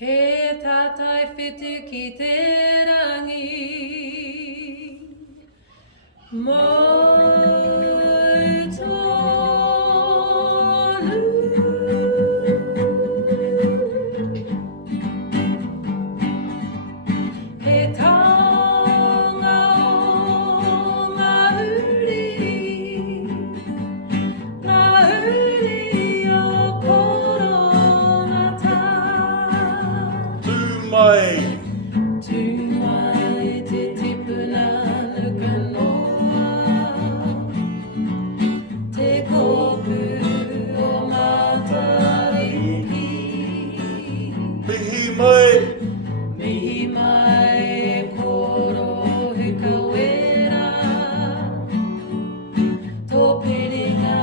He tātai whitu ki te rangi Mau tonu He taonga o ngā uri o koronata Tu mai te tipuna luka noa Te kopu o matariki Mihi mai e koro hika wera Tō piringa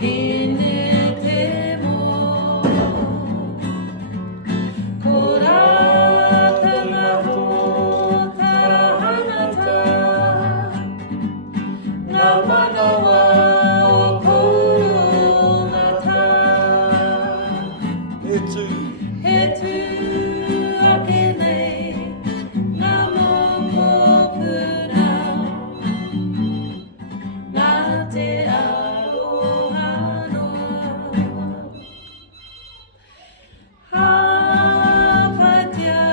hine te mo Ko rata ngā tarahangata Ngā manawa o koronata He tū ake nei Ngā moko pura Ngā te aroha noa Hapatia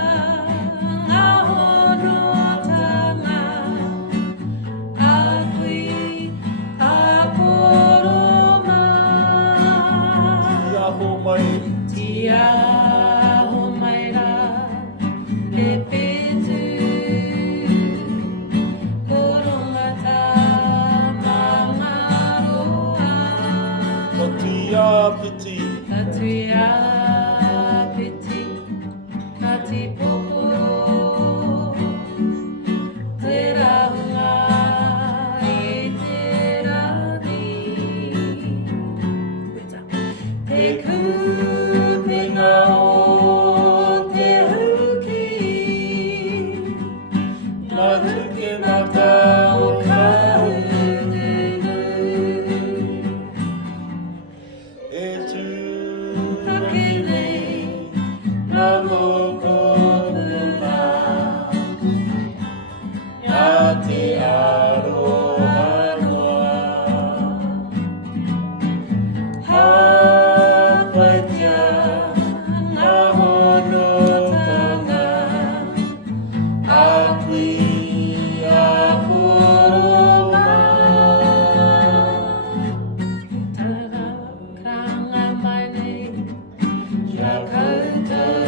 ngā honotanga A kui a koroma Tia ho mai rā e whetū Korongata mangaroa Katia piti Kati poporo Te rahunga I te rani Te kupenga o te huki Ngā tuke mata o ka hutenu Ake nei ngā moko puna Ngā te aroha noa Hawaitia ngā honotanga A kui a koroma Tara kranga mai nei Kia koutou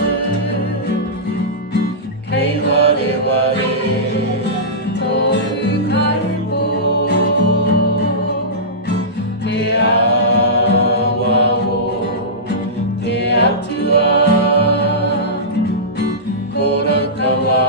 Kei ware tōku kaipo Te awa o te atua Kora kawa